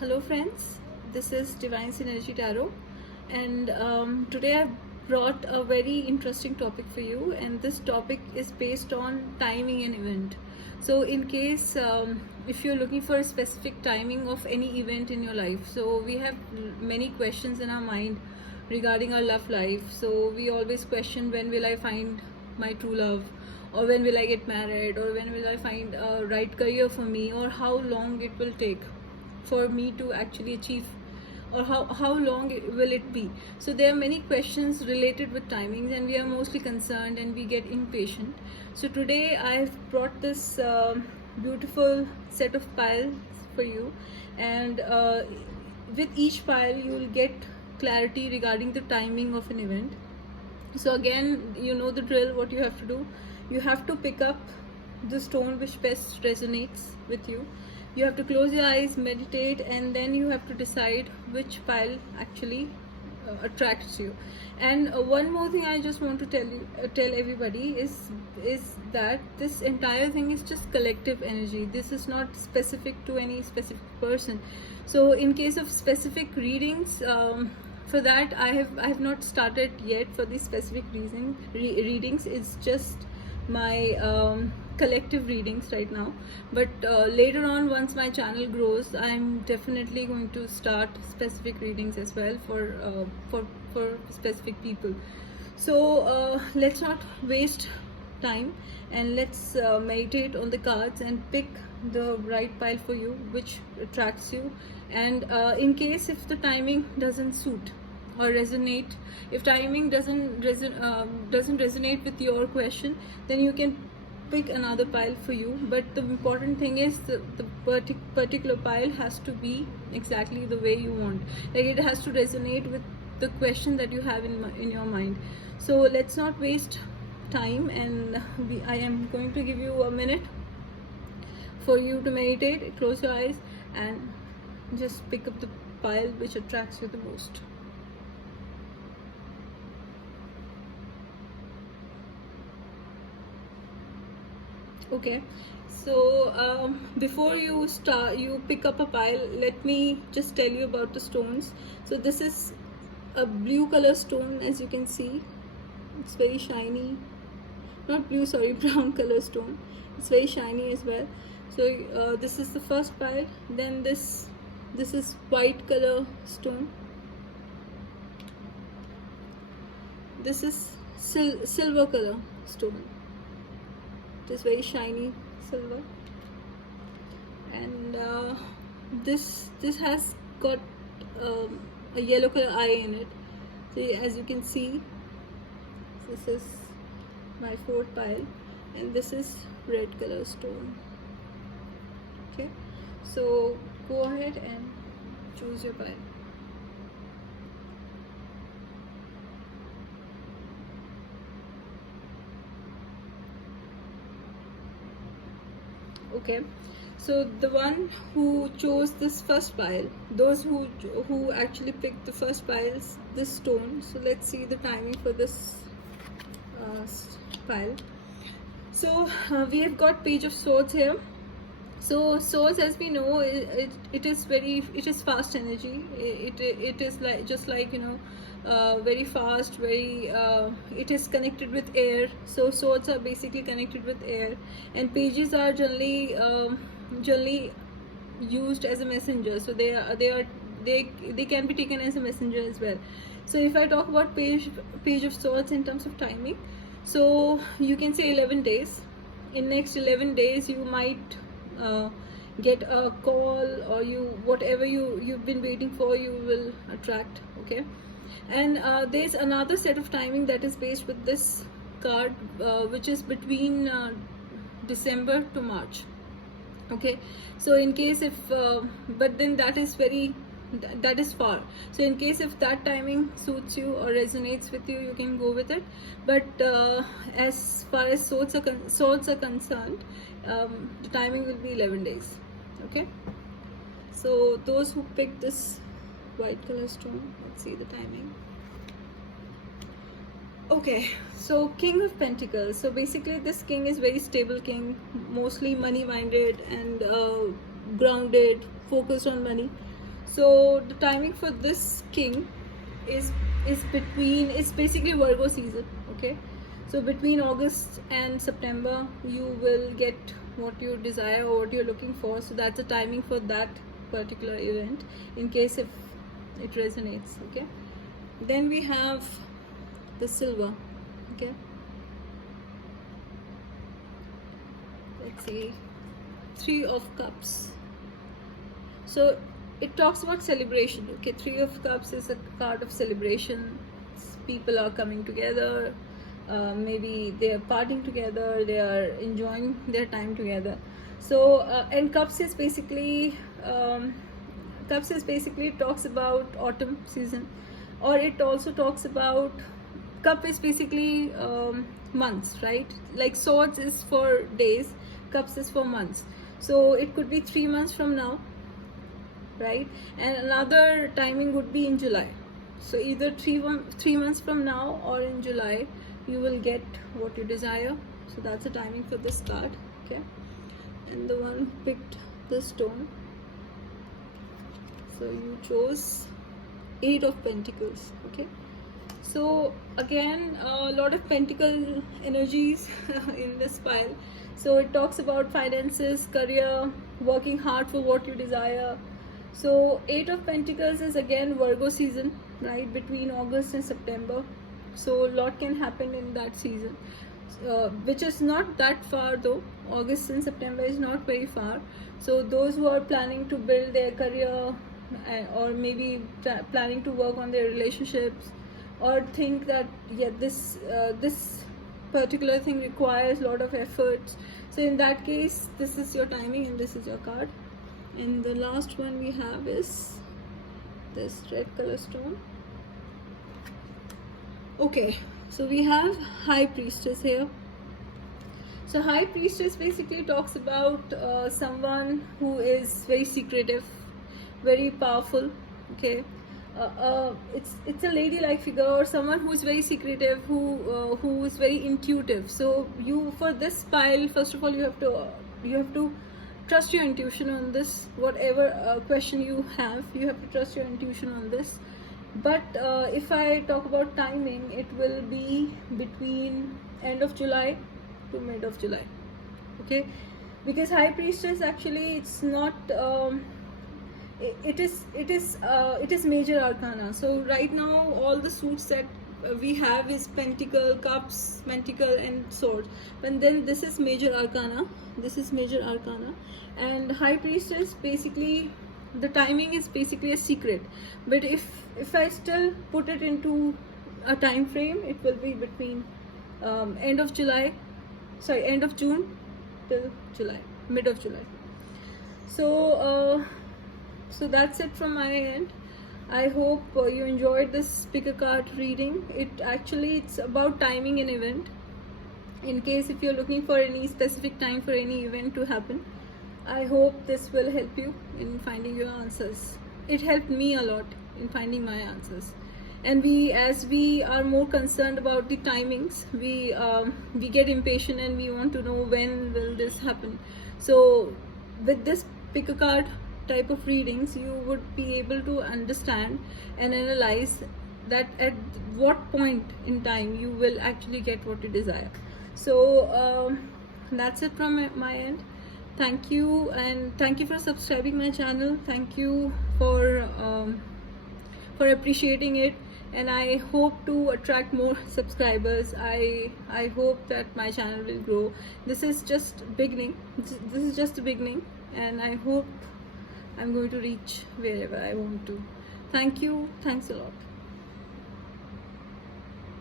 Hello friends, this is Divine Synergy Tarot, and today I've brought a very interesting topic for you, and this topic is based on timing an event. So in case if you're looking for a specific timing of any event in your life, so we have many questions in our mind regarding our love life. So we always question, when will I find my true love, or when will I get married, or when will I find a right career for me, or how long it will take for me to actually achieve, or how long will it be. So there are many questions related with timings, and we are mostly concerned and we get impatient. So today I've brought this beautiful set of piles for you, and with each pile you will get clarity regarding the timing of an event. So again, you know the drill. What you have to do, you have to pick up the stone which best resonates with you. You have to close your eyes, meditate, and then you have to decide which pile actually attracts you. And one more thing I just want to tell everybody is that this entire thing is just collective energy. This is not specific to any specific person. So in case of specific readings, for that I have not started yet for these specific readings. It's just my collective readings right now, but later on, once my channel grows, I'm definitely going to start specific readings as well for specific people. So let's not waste time, and let's meditate on the cards and pick the right pile for you which attracts you. And in case if the timing doesn't suit or resonate, if timing doesn't resonate with your question, then you can pick another pile for you. But the important thing is the particular pile has to be exactly the way you want. Like, it has to resonate with the question that you have in your mind. So let's not waste time, and I am going to give you a minute for you to meditate. Close your eyes and just pick up the pile which attracts you the most. Okay, so before you pick up a pile, let me just tell you about the stones. So this is a blue color stone, as you can see. It's very shiny. Not blue, sorry, brown color stone. It's very shiny as well. So this is the first pile. Then this is white color stone. This is silver color stone. It is very shiny silver. And this has got a yellow color eye in it. So as you can see, this is my fourth pile, and this is red color stone. Okay, so go ahead and choose your pile. Okay, so the one who chose this first pile, those who actually picked the first pile is this stone. So let's see the timing for this pile. So we have got Page of Swords here. So swords, as we know, it is fast energy. It is like, just like, you know, very fast, very it is connected with air. So swords are basically connected with air, and pages are generally used as a messenger. So they can be taken as a messenger as well. So if I talk about Page of Swords in terms of timing, so you can say 11 days. In next 11 days you might get a call, or whatever you've been waiting for, you will attract. Okay, and there's another set of timing that is based with this card, which is between December to March. Okay, so in case if but then that is far. So in case if that timing suits you or resonates with you, you can go with it. But as far as swords are concerned, the timing will be 11 days. Okay, so those who picked this white color stone, let's see the timing. Okay, so King of Pentacles. So basically this king is very stable king, mostly money minded and grounded, focused on money. So the timing for this king is it's basically Virgo season. Okay, so between August and September you will get what you desire or what you're looking for. So that's the timing for that particular event, in case if it resonates. Okay, then we have the silver. Okay, let's see, 3 of Cups. So it talks about celebration. Okay, 3 of Cups is a card of celebration. People are coming together. Maybe they are partying together. They are enjoying their time together. So and Cups is basically talks about autumn season, or it also talks about, cup is basically months, right? Like swords is for days, cups is for months. So it could be 3 months from now, right? And another timing would be in July. So either 3 months from now or in July, you will get what you desire. So that's the timing for this card. Okay, and the one who picked the stone, so you chose 8 of Pentacles. Okay, so again a lot of pentacle energies in this pile. So it talks about finances, career, working hard for what you desire. So 8 of Pentacles is again Virgo season, right, between August and September. So a lot can happen in that season, which is not that far though. August and September is not very far. So those who are planning to build their career, or maybe planning to work on their relationships, or think that this particular thing requires a lot of efforts, so in that case this is your timing and this is your card. And the last one we have is this red color stone. Okay, so we have High Priestess here. So High Priestess basically talks about someone who is very secretive, very powerful. Okay, it's a lady-like figure, or someone who is very secretive, who is very intuitive. So you, for this pile, first of all you have to trust your intuition on this. Whatever question you have to trust your intuition on this. But if I talk about timing, it will be between end of July to mid of July. Okay, because High Priestess actually, it's not it is major arcana. So right now all the suits that we have is Pentacle, Cups, Pentacle and Swords, but then this is major arcana. And High Priestess, basically the timing is basically a secret, but if I still put it into a time frame, it will be between end of June till July, mid of July. So so that's it from my end. I hope you enjoyed this pick a card reading. It's about timing an event. In case if you're looking for any specific time for any event to happen, I hope this will help you in finding your answers. It helped me a lot in finding my answers. And as we are more concerned about the timings, we get impatient and we want to know when will this happen. So with this pick a card type of readings, you would be able to understand and analyze that at what point in time you will actually get what you desire. So that's it from my end. Thank you, and thank you for subscribing my channel. Thank you for appreciating it, and I hope to attract more subscribers. I hope that my channel will grow. This is just beginning. This is just the beginning, and I hope I'm going to reach wherever I want to. Thank you. Thanks a lot.